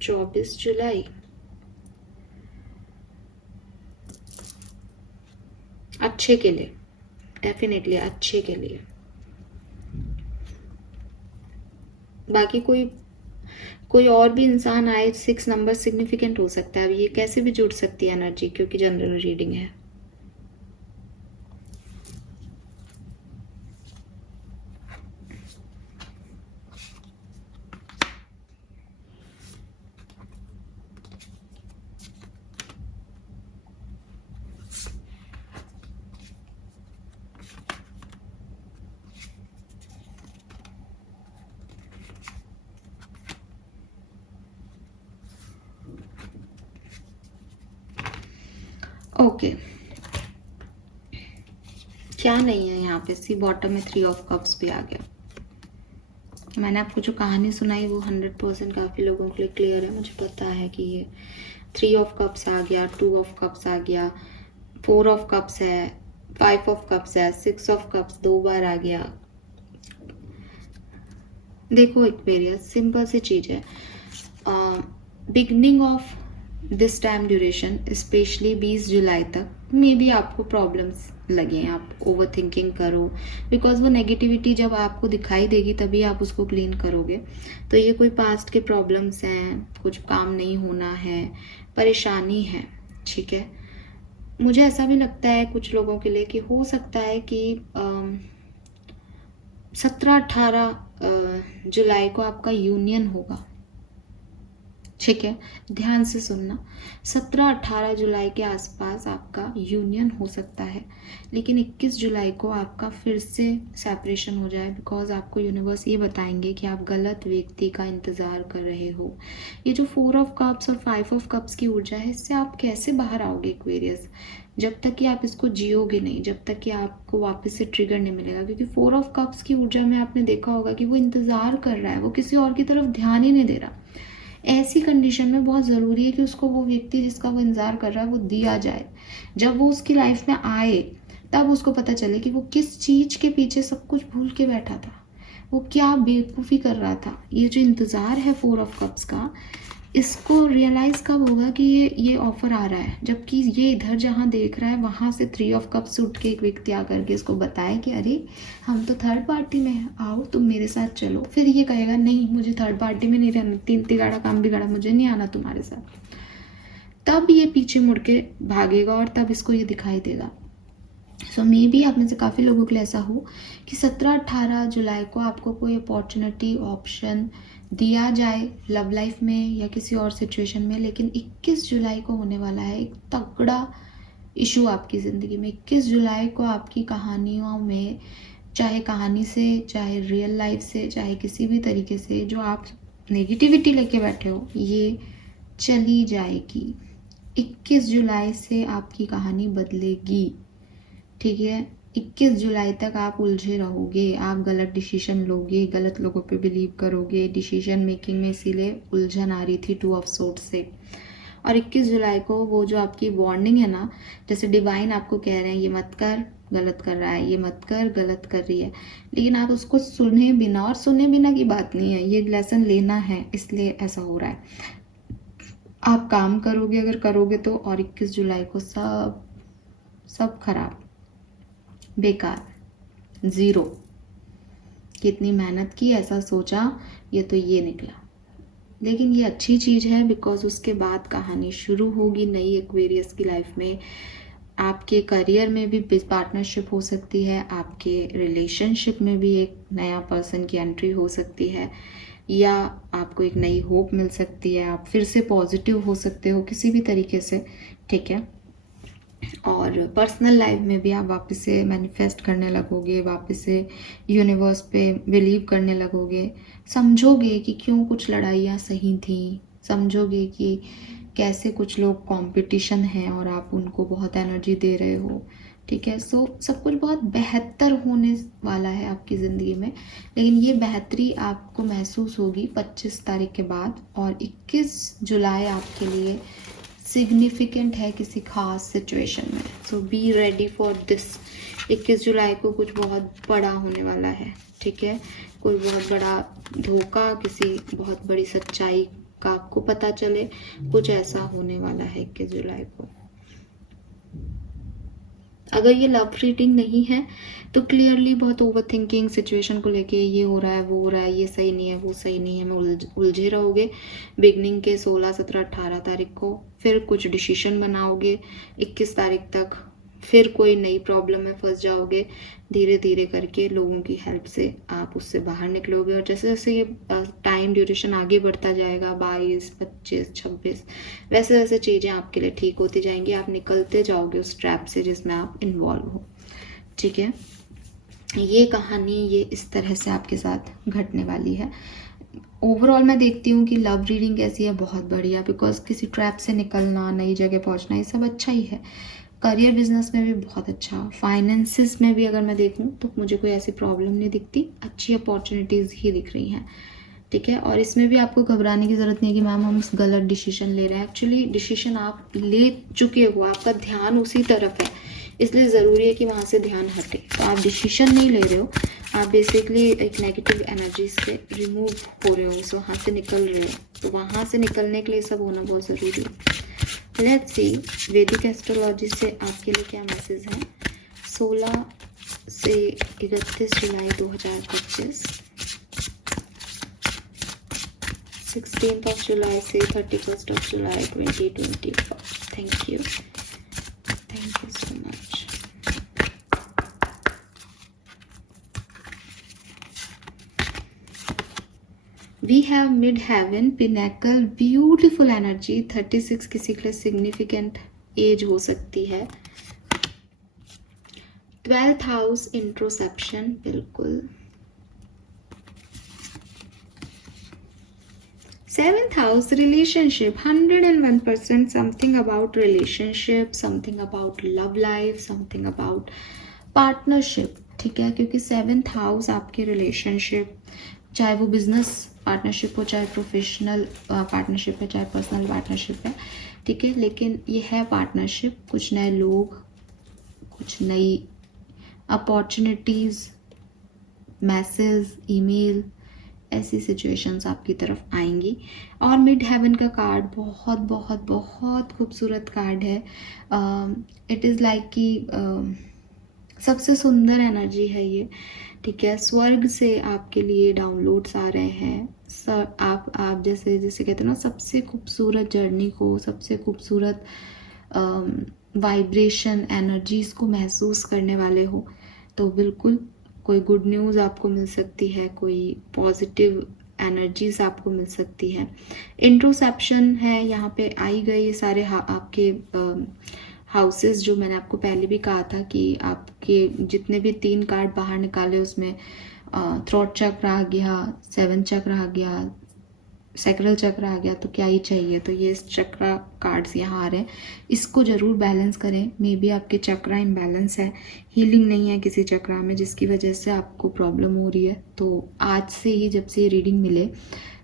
24 जुलाई अच्छे के लिए, डेफिनेटली अच्छे के लिए. बाकी कोई और भी इंसान आए, 6 नंबर सिग्निफिकेंट हो सकता है. अब ये कैसे भी जुड़ सकती है एनर्जी, क्योंकि जनरल रीडिंग है. ओके, क्या नहीं है यहाँ पे. सी बॉटम में 3 ऑफ कप्स भी आ गया. मैंने आपको जो कहानी सुनाई वो 100% काफ़ी लोगों के लिए क्लियर है. मुझे पता है कि ये 3 ऑफ कप्स आ गया, 2 ऑफ कप्स आ गया, 4 ऑफ कप्स है, 5 ऑफ कप्स है, 6 ऑफ कप्स 2 बार आ गया. देखो एक्वेरियस, सिंपल सी चीज़ है. Beginning of this time duration, specially 20 जुलाई तक मे बी आपको प्रॉब्लम्स लगे, आप ओवर थिंकिंग करो, बिकॉज वो नेगेटिविटी जब आपको दिखाई देगी तभी आप उसको क्लीन करोगे. तो ये कोई पास्ट के प्रॉब्लम्स हैं, कुछ काम नहीं होना है, परेशानी है, ठीक है. मुझे ऐसा भी लगता है कुछ लोगों के लिए कि हो सकता है कि 17-18 जुलाई को आपका यूनियन होगा, ठीक है. ध्यान से सुनना, 17-18 जुलाई के आसपास आपका यूनियन हो सकता है, लेकिन 21 जुलाई को आपका फिर से सेपरेशन हो जाए, बिकॉज आपको यूनिवर्स ये बताएंगे कि आप गलत व्यक्ति का इंतज़ार कर रहे हो. ये जो 4 ऑफ कप्स और 5 ऑफ कप्स की ऊर्जा है, इससे आप कैसे बाहर आओगे एक्वेरियस, जब तक कि आप इसको जियोगे नहीं, जब तक कि आपको वापस से ट्रिगर नहीं मिलेगा. क्योंकि 4 ऑफ कप्स की ऊर्जा में आपने देखा होगा कि वो इंतज़ार कर रहा है, वो किसी और की तरफ ध्यान ही नहीं दे रहा. ऐसी कंडीशन में बहुत ज़रूरी है कि उसको वो व्यक्ति जिसका वो इंतज़ार कर रहा है वो दिया जाए. जब वो उसकी लाइफ में आए तब उसको पता चले कि वो किस चीज़ के पीछे सब कुछ भूल के बैठा था, वो क्या बेवकूफ़ी कर रहा था. ये जो इंतज़ार है 4 ऑफ कप्स का, इसको रियलाइज़ कब होगा कि ये ऑफ़र आ रहा है, जबकि ये इधर जहाँ देख रहा है वहाँ से 3 ऑफ कप्स से उठ के एक व्यक्ति आकर के इसको बताए कि अरे हम तो थर्ड पार्टी में हैं, आओ तुम मेरे साथ चलो. फिर ये कहेगा नहीं मुझे थर्ड पार्टी में नहीं रहना, 3 तिगाड़ा काम बिगाड़ा, मुझे नहीं आना तुम्हारे साथ. तब ये पीछे मुड़ के भागेगा और तब इसको ये दिखाई देगा. सो मे बी आप में से काफ़ी लोगों के लिए ऐसा हो कि 17-18 जुलाई को आपको कोई अपॉर्चुनिटी, ऑप्शन दिया जाए लव लाइफ में या किसी और सिचुएशन में, लेकिन 21 जुलाई को होने वाला है एक तगड़ा इशू आपकी ज़िंदगी में. 21 जुलाई को आपकी कहानियों में, चाहे कहानी से, चाहे रियल लाइफ से, चाहे किसी भी तरीके से जो आप नेगेटिविटी लेके बैठे हो, ये चली जाएगी. 21 जुलाई से आपकी कहानी बदलेगी, ठीक है. 21 जुलाई तक आप उलझे रहोगे, आप गलत डिसीजन लोगे, गलत लोगों पे बिलीव करोगे, डिसीजन मेकिंग में इसीलिए उलझन आ रही थी 2 ऑफ सोर्ड्स से। और 21 जुलाई को वो जो आपकी वार्निंग है ना, जैसे डिवाइन आपको कह रहे हैं ये मत कर, गलत कर रहा है, ये मत कर, गलत कर रही है, लेकिन आप उसको सुने बिना, और सुने बिना की बात नहीं है, ये लेसन लेना है, इसलिए ऐसा हो रहा है। आप काम करोगे, अगर करोगे तो, और 21 जुलाई को सब खराब, बेकार, ज़ीरो। कितनी मेहनत की, ऐसा सोचा, ये तो ये निकला। लेकिन ये अच्छी चीज़ है, बिकॉज उसके बाद कहानी शुरू होगी नई एक्वेरियस की लाइफ में। आपके करियर में भी पार्टनरशिप हो सकती है, आपके रिलेशनशिप में भी एक नया पर्सन की एंट्री हो सकती है, या आपको एक नई होप मिल सकती है, आप फिर से पॉजिटिव हो सकते हो किसी भी तरीके से, ठीक है। और पर्सनल लाइफ में भी आप वापस से मैनिफेस्ट करने लगोगे, वापस से यूनिवर्स पे बिलीव करने लगोगे, समझोगे कि क्यों कुछ लड़ाइयाँ सही थी, समझोगे कि कैसे कुछ लोग कंपटीशन है और आप उनको बहुत एनर्जी दे रहे हो, ठीक है। सो सब कुछ बहुत बेहतर होने वाला है आपकी ज़िंदगी में, लेकिन ये बेहतरी आपको महसूस होगी 25 तारीख के बाद, और 21 जुलाई आपके लिए सिग्निफिकेंट है किसी खास सिचुएशन में। सो बी रेडी फॉर दिस। 21 जुलाई को कुछ बहुत बड़ा होने वाला है, ठीक है। कोई बहुत बड़ा धोखा, किसी बहुत बड़ी सच्चाई का आपको पता चले, कुछ ऐसा होने वाला है 21 जुलाई को। अगर ये लव रीडिंग नहीं है तो क्लियरली बहुत ओवर थिंकिंग सिचुएशन को लेके, ये हो रहा है, वो हो रहा है, ये सही नहीं है, वो सही नहीं है, मैं उलझे रहोगे बिगनिंग के 16, 17, 18 तारीख को। फिर कुछ डिसीजन बनाओगे 21 तारीख तक, फिर कोई नई प्रॉब्लम में फंस जाओगे, धीरे धीरे करके लोगों की हेल्प से आप उससे बाहर निकलोगे। और जैसे जैसे ये टाइम ड्यूरेशन आगे बढ़ता जाएगा, 22, 25, 26, वैसे वैसे चीज़ें आपके लिए ठीक होती जाएंगी, आप निकलते जाओगे उस ट्रैप से जिसमें आप इन्वॉल्व हो, ठीक है। ये कहानी ये इस तरह से आपके साथ घटने वाली है। ओवरऑल मैं देखती हूँ कि लव रीडिंग कैसी है, बहुत बढ़िया, बिकॉज किसी ट्रैप से निकलना, नई जगह पहुँचना, ये सब अच्छा ही है। करियर बिजनेस में भी बहुत अच्छा, फाइनेंसिस में भी अगर मैं देखूं तो मुझे कोई ऐसी प्रॉब्लम नहीं दिखती, अच्छी अपॉर्चुनिटीज़ ही दिख रही हैं, ठीक है। और इसमें भी आपको घबराने की ज़रूरत नहीं है कि मैम हम गलत डिसीजन ले रहे हैं। एक्चुअली डिसीजन आप ले चुके हो, आपका ध्यान उसी तरफ है, इसलिए ज़रूरी है कि वहाँ से ध्यान हटे। तो आप डिसीजन नहीं ले रहे हो, आप बेसिकली एक नेगेटिव एनर्जी से रिमूव हो रहे हो, वहाँ से निकल रहे हो। तो वहाँ से निकलने के लिए सब होना बहुत ज़रूरी है। लेट्स सी वैदिक एस्ट्रोलॉजी से आपके लिए क्या मैसेज है 16 से 31 जुलाई 2025, 16 ऑफ जुलाई से 31 of July 2024। Thank you so much. We have mid-heaven, pinnacle, beautiful energy, 36 किसी के लिए significant age हो सकती है। 12th house introspection, बिल्कुल। 7th house relationship, 101%, something about relationship, something about love life, something about partnership, ठीक है। क्योंकि 7th house आपके रिलेशनशिप, चाहे वो बिजनेस पार्टनरशिप हो, चाहे प्रोफेशनल पार्टनरशिप है, चाहे पर्सनल पार्टनरशिप है, ठीक है। लेकिन ये है पार्टनरशिप, कुछ नए लोग, कुछ नई अपॉर्चुनिटीज़, मैसेज, ईमेल, ऐसी सिचुएशंस आपकी तरफ आएंगी। और मिड हेवन का कार्ड बहुत बहुत बहुत खूबसूरत कार्ड है। इट इज़ लाइक कि सबसे सुंदर एनर्जी है ये, ठीक है। स्वर्ग से आपके लिए डाउनलोड्स आ रहे हैं। आप जैसे कहते हैं ना, सबसे खूबसूरत जर्नी को, सबसे खूबसूरत वाइब्रेशन एनर्जीज़ को महसूस करने वाले हो, तो बिल्कुल कोई गुड न्यूज़ आपको मिल सकती है, कोई पॉजिटिव एनर्जीज आपको मिल सकती है। इंट्रोसेप्शन है यहाँ पे आई गई सारे आपके हाउसेस, जो मैंने आपको पहले भी कहा था कि आपके जितने भी 3 कार्ड बाहर निकाले उसमें थ्रोट चक्र आ गया, 7 चक्र आ गया, सैक्रल चक्र आ गया तो क्या ही चाहिए। तो ये चक्रा कार्ड्स यहाँ आ रहे हैं, इसको ज़रूर बैलेंस करें। मे बी आपके चक्रा इम्बैलेंस है, हीलिंग नहीं है किसी चक्रा में, जिसकी वजह से आपको प्रॉब्लम हो रही है। तो आज से ही जब से ये रीडिंग मिले,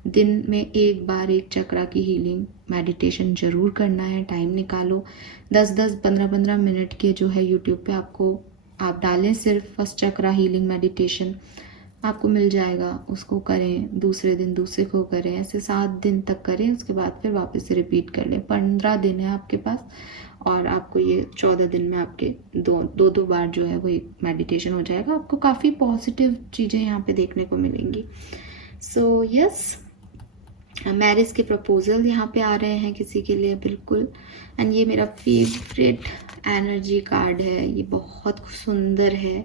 दिन में एक बार एक चक्रा की हीलिंग मेडिटेशन ज़रूर करना है। टाइम निकालो, 10-10 15-15 मिनट के जो है यूट्यूब पे आपको आप डालें सिर्फ फर्स्ट चक्रा हीलिंग मेडिटेशन, आपको मिल जाएगा। उसको करें, दूसरे दिन दूसरे को करें, ऐसे 7 दिन तक करें। उसके बाद फिर वापस से रिपीट कर लें। 15 दिन है आपके पास और आपको ये 14 दिन में आपके दो बार जो है वो मेडिटेशन हो जाएगा। आपको काफ़ी पॉजिटिव चीज़ें यहाँ पे देखने को मिलेंगी। सो यस, मैरिज के प्रपोजल यहाँ पे आ रहे हैं किसी के लिए, बिल्कुल। एंड ये मेरा फेवरेट एनर्जी कार्ड है, ये बहुत सुंदर है,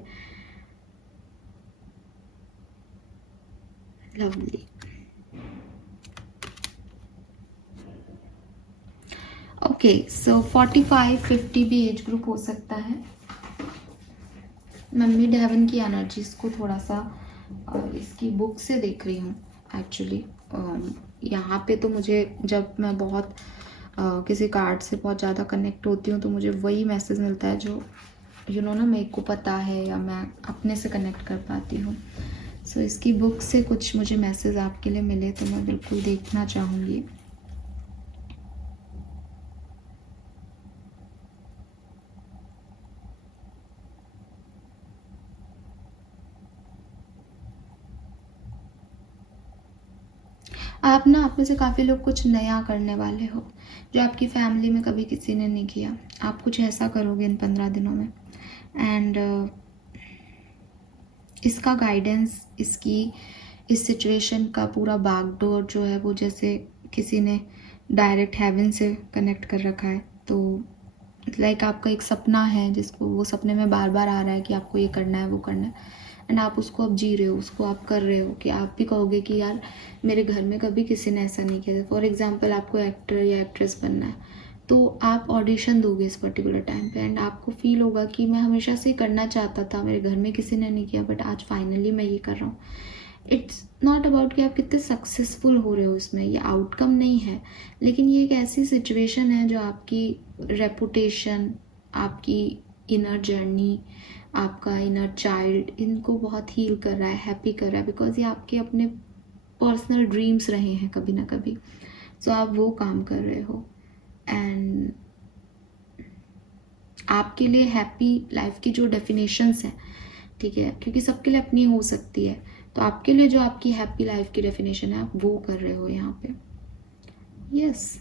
लवली। ओके, सो 45-50 भी एज ग्रुप हो सकता है। मैं मिड हेवन की एनर्जीज को थोड़ा सा इसकी बुक से देख रही हूँ एक्चुअली। यहाँ पे तो मुझे जब मैं बहुत किसी कार्ड से बहुत ज़्यादा कनेक्ट होती हूँ तो मुझे वही मैसेज मिलता है जो ना मेरे को पता है या मैं अपने से कनेक्ट कर पाती हूँ। सो इसकी बुक से कुछ मुझे मैसेज आपके लिए मिले तो मैं बिल्कुल देखना चाहूँगी। आप में से काफ़ी लोग कुछ नया करने वाले हो जो आपकी फैमिली में कभी किसी ने नहीं किया। आप कुछ ऐसा करोगे इन 15 दिनों में। एंड इसका गाइडेंस, इस सिचुएशन का पूरा बैकडोर जो है वो जैसे किसी ने डायरेक्ट हेवन से कनेक्ट कर रखा है। तो लाइक आपका एक सपना है जिसको वो सपने में बार बार आ रहा है कि आपको ये करना है वो करना है, एंड आप उसको अब जी रहे हो, उसको आप कर रहे हो कि आप भी कहोगे कि यार मेरे घर में कभी किसी ने ऐसा नहीं किया। फॉर एग्जांपल आपको एक्टर या एक्ट्रेस बनना है तो आप ऑडिशन दोगे इस पर्टिकुलर टाइम पे, एंड आपको फील होगा कि मैं हमेशा से करना चाहता था, मेरे घर में किसी ने नहीं किया, बट आज फाइनली मैं ये कर रहा हूँ। इट्स नॉट अबाउट कि आप कितने सक्सेसफुल हो रहे हो इसमें, ये आउटकम नहीं है, लेकिन ये एक ऐसी सिचुएशन है जो आपकी रेपुटेशन, आपकी इनर जर्नी, आपका इनर चाइल्ड, इनको बहुत हील कर रहा है, हैप्पी कर रहा है, बिकॉज ये आपके अपने पर्सनल ड्रीम्स रहे हैं कभी ना कभी। सो आप वो काम कर रहे हो एंड आपके लिए हैप्पी लाइफ की जो डेफिनेशंस हैं, ठीक है, क्योंकि सबके लिए अपनी हो सकती है, तो आपके लिए जो आपकी हैप्पी लाइफ की डेफिनेशन है आप वो कर रहे हो यहाँ पे। यस,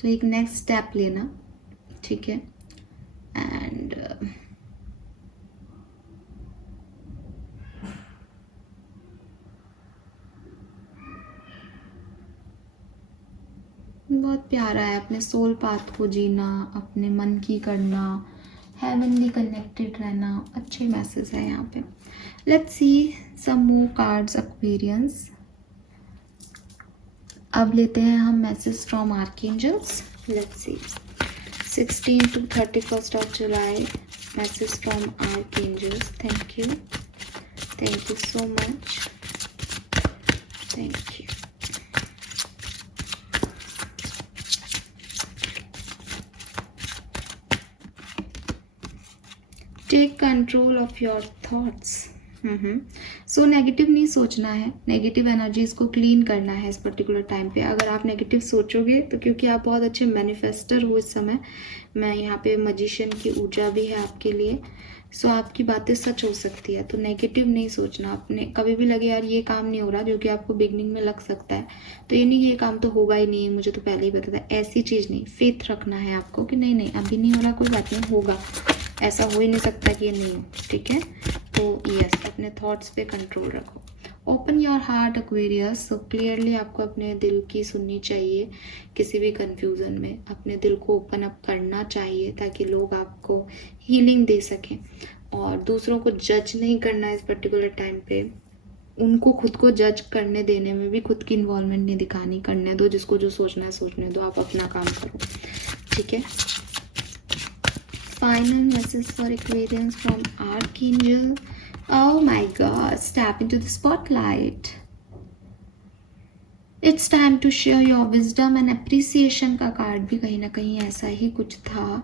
तो एक नेक्स्ट स्टेप लेना, ठीक है। एंड बहुत प्यारा है, अपने सोल पाथ को जीना, अपने मन की करना, हेवनली कनेक्टेड रहना, अच्छे मैसेज है यहाँ पे। Let's see some more cards Aquarians. अब लेते हैं हम message from archangels. Let's see 16 to 31st of July message from archangels. Thank you so much, thank you. Take control of your thoughts. So negative नहीं सोचना है, नेगेटिव एनर्जीज को क्लीन करना है इस पर्टिकुलर टाइम पे। अगर आप नेगेटिव सोचोगे तो क्योंकि आप बहुत अच्छे मैनिफेस्टर हो इस समय, मैं यहाँ पे मजिशियन की ऊर्जा भी है आपके लिए, सो आपकी बातें सच हो सकती है। तो नेगेटिव नहीं सोचना। अपने कभी भी लगे यार ये काम नहीं हो रहा, जो कि आपको बिगनिंग में लग सकता है, तो ये नहीं कि ये काम तो होगा ही नहीं, मुझे तो पहले ही पता था, ऐसी चीज़ नहीं। फेथ रखना है आपको कि नहीं नहीं अभी नहीं हो रहा, कोई बात नहीं, होगा, ऐसा हो ही नहीं सकता कि ये नहीं हो, ठीक है। तो यस, अपने थॉट्स पे कंट्रोल रखो। Open your heart Aquarius. So clearly आपको अपने दिल की सुननी चाहिए, किसी भी कंफ्यूजन में अपने दिल को ओपन अप करना चाहिए ताकि लोग आपको हीलिंग दे सकें। और दूसरों को जज नहीं करना इस पर्टिकुलर टाइम पे, उनको खुद को जज करने देने में भी खुद की इन्वॉल्वमेंट नहीं दिखानी। करने दो, जिसको जो सोचना है सोचने दो, आप अपना काम करो, ठीक है। final message for Aquarians from Archangel. Oh my God, step into the spotlight. It's time to share your wisdom and appreciation का कार्ड भी कहीं ना कहीं ऐसा ही कुछ था.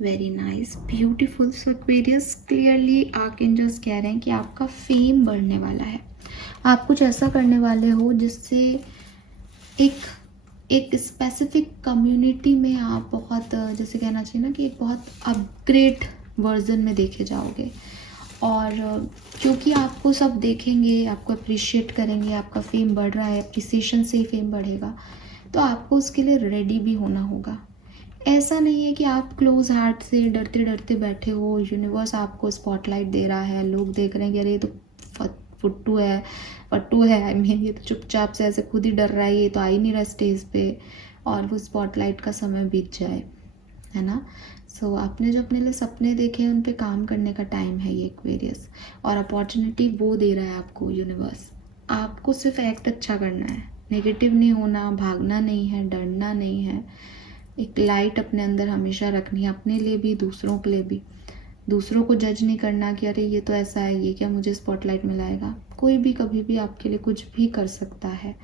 Very nice, beautiful. So Aquarius, clearly archangels कह रहे हैं कि आपका फेम बढ़ने वाला है. आप कुछ ऐसा करने वाले हो जिससे एक स्पेसिफिक कम्युनिटी में आप बहुत, जैसे कहना चाहिए ना कि एक बहुत अपग्रेड वर्जन में देखे जाओगे. और क्योंकि आपको सब देखेंगे, आपको अप्रिशिएट करेंगे, आपका फेम बढ़ रहा है, अप्रिसिएशन से ही फेम बढ़ेगा, तो आपको उसके लिए रेडी भी होना होगा. ऐसा नहीं है कि आप क्लोज हार्ट से डरते डरते बैठे हो. यूनिवर्स आपको स्पॉटलाइट दे रहा है, लोग देख रहे हैं कि अरे ये तो फट्टू है, आई मीन ये तो चुपचाप से ऐसे खुद ही डर रहा है, ये तो आ ही नहीं रहा स्टेज पे, और वो स्पॉटलाइट का समय बीत जाए, है ना. सो आपने जो अपने लिए सपने देखे हैं उन पे काम करने का टाइम है ये एक्वेरियस. और अपॉर्चुनिटी वो दे रहा है आपको यूनिवर्स. आपको सिर्फ एक्ट अच्छा करना है, नेगेटिव नहीं होना, भागना नहीं है, डरना नहीं है. एक लाइट अपने अंदर हमेशा रखनी है, अपने लिए भी, दूसरों के लिए भी. दूसरों को जज नहीं करना कि अरे ये तो ऐसा है, ये क्या मुझे स्पॉटलाइट में लाएगा. कोई भी कभी भी आपके लिए कुछ भी कर सकता है.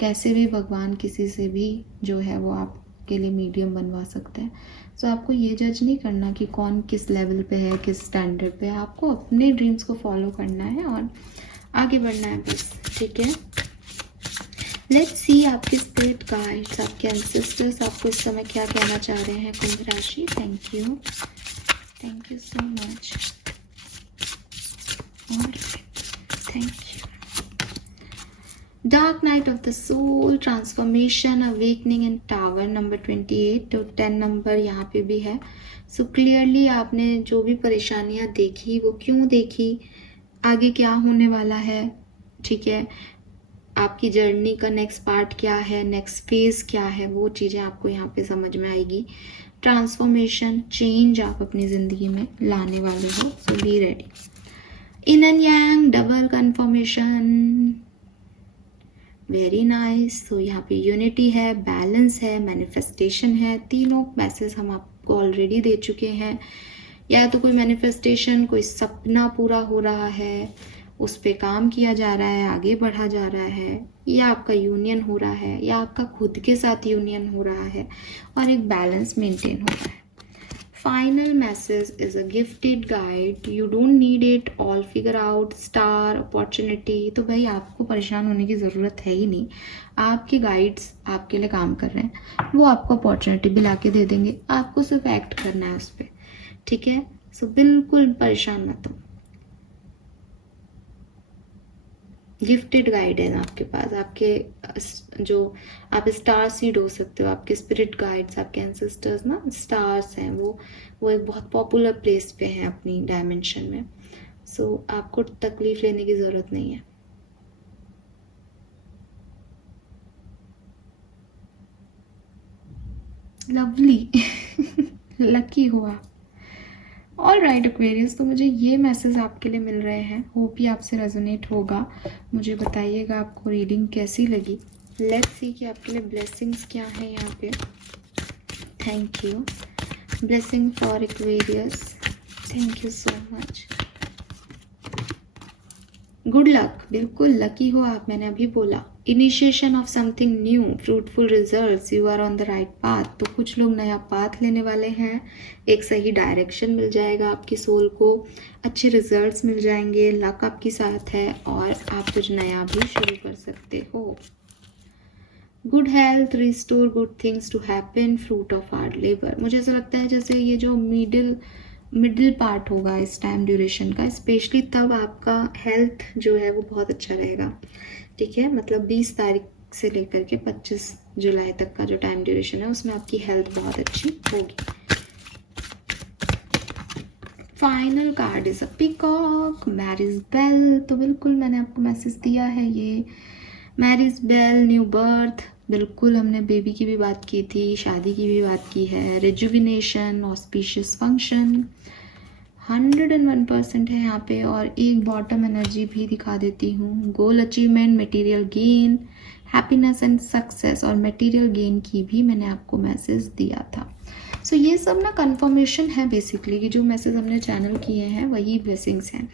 कैसे भी भगवान किसी से भी जो है वो आपके लिए मीडियम बनवा सकते हैं. सो आपको ये जज नहीं करना कि कौन किस लेवल पे है, किस स्टैंडर्ड पे है. आपको अपने ड्रीम्स को फॉलो करना है और आगे बढ़ना है बस, ठीक है. लेट्स सी आपके स्पिरिट गाइड्स, आपके एंसेस्टर्स आपको इस समय क्या कहना चाह रहे हैं. कुंभ राशि, thank you so much. Thank you. Dark night of the soul, transformation, awakening and tower number 28. तो 10 नंबर यहाँ पे भी है. सो क्लियरली आपने जो भी परेशानियाँ देखी वो क्यों देखी, आगे क्या होने वाला है, ठीक है. आपकी जर्नी का नेक्स्ट पार्ट क्या है, नेक्स्ट फेज क्या है, वो चीज़ें आपको यहाँ पे समझ में आएगी. ट्रांसफॉर्मेशन, चेंज आप अपनी ज़िंदगी में लाने वाले हो. So be ready. Yin and yang, double confirmation, very nice. So यहाँ पे यूनिटी है, बैलेंस है, मैनिफेस्टेशन है. तीनों मैसेज हम आपको ऑलरेडी दे चुके हैं. या तो कोई मैनिफेस्टेशन, कोई सपना पूरा हो रहा है, उस पे काम किया जा रहा है, आगे बढ़ा जा रहा है, या आपका यूनियन हो रहा है, या आपका खुद के साथ यूनियन हो रहा है, और एक बैलेंस मेंटेन हो रहा है. Final message is a gifted guide. You don't need it all figure out. Star, opportunity. तो भाई आपको परेशान होने की ज़रूरत है ही नहीं. आपके गाइड्स आपके लिए काम कर रहे हैं, वो आपको अपॉर्चुनिटी भी ला के दे देंगे. आपको सिर्फ एक्ट करना है उस पर, ठीक है. सो बिल्कुल परेशान मत हो. गिफ्टेड गाइड है ना आपके पास. आपके जो आप स्टार सीड हो सकते हो. आपके स्पिरिट गाइड्स, आपके एंसेस्टर्स ना स्टार्स हैं. वो एक बहुत पॉपुलर प्लेस पे हैं अपनी डायमेंशन में. सो आपको तकलीफ लेने की ज़रूरत नहीं है. लवली. लकी हो आप. ऑल राइट एक्वेरियस, तो मुझे ये मैसेज आपके लिए मिल रहे हैं. होप ही आपसे रेजोनेट होगा. मुझे बताइएगा आपको रीडिंग कैसी लगी. लेट्स सी कि आपके लिए ब्लेसिंग्स क्या हैं यहाँ पे. Thank you. Blessing for Aquarius. Thank you so much. Good luck. बिल्कुल लकी हो आप. मैंने अभी बोला initiation of something new, fruitful results, you are on the right path. तो कुछ लोग नया पाथ लेने वाले हैं. एक सही डायरेक्शन मिल जाएगा आपकी सोल को. अच्छे रिजल्ट्स मिल जाएंगे. लक आपके साथ है और आप कुछ नया भी शुरू कर सकते हो. Good health, restore good things to happen, fruit of hard labour. मुझे ऐसा लगता है जैसे ये जो मिडिल पार्ट होगा इस टाइम ड्यूरेशन का, स्पेशली तब आपका हेल्थ जो है वो बहुत अच्छा रहेगा, ठीक है. मतलब 20 तारीख से लेकर के 25 जुलाई तक का जो टाइम ड्यूरेशन है उसमें आपकी हेल्थ बहुत अच्छी होगी. Final card is a peacock, marriage bell. तो बिल्कुल मैंने आपको मैसेज दिया है. ये मैरिज बेल, न्यू बर्थ. बिल्कुल हमने बेबी की भी बात की थी, शादी की भी बात की है. Rejuvenation, auspicious function. 101% है यहाँ पे. और एक बॉटम एनर्जी भी दिखा देती हूँ. गोल achievement, material gain, happiness and success. और मटेरियल गेन की भी मैंने आपको मैसेज दिया था. सो ये सब ना कंफर्मेशन है बेसिकली कि जो मैसेज हमने चैनल किए हैं वही ब्लेसिंग्स हैं।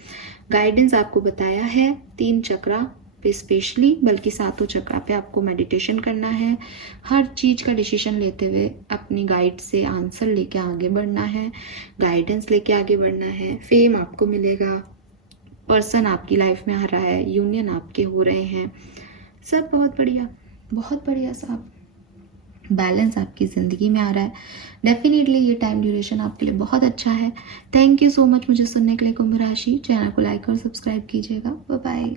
गाइडेंस आपको बताया है 3 चक्रा पे स्पेशली, बल्कि 7 चक्रा पे आपको मेडिटेशन करना है। हर चीज़ का डिसीजन लेते हुए अपनी गाइड से आंसर लेके आगे बढ़ना है, गाइडेंस लेके आगे बढ़ना है। फेम आपको मिलेगा, पर्सन आपकी लाइफ में आ रहा है, यूनियन आपके हो रहे हैं, सब बहुत बढ़िया साहब। बैलेंस आपकी ज़िंदगी में आ रहा है। डेफिनेटली ये टाइम ड्यूरेशन आपके लिए बहुत अच्छा है। थैंक यू सो मच मुझे सुनने के लिए कुंभ राशि। चैनल को लाइक और सब्सक्राइब कीजिएगा। Bye bye.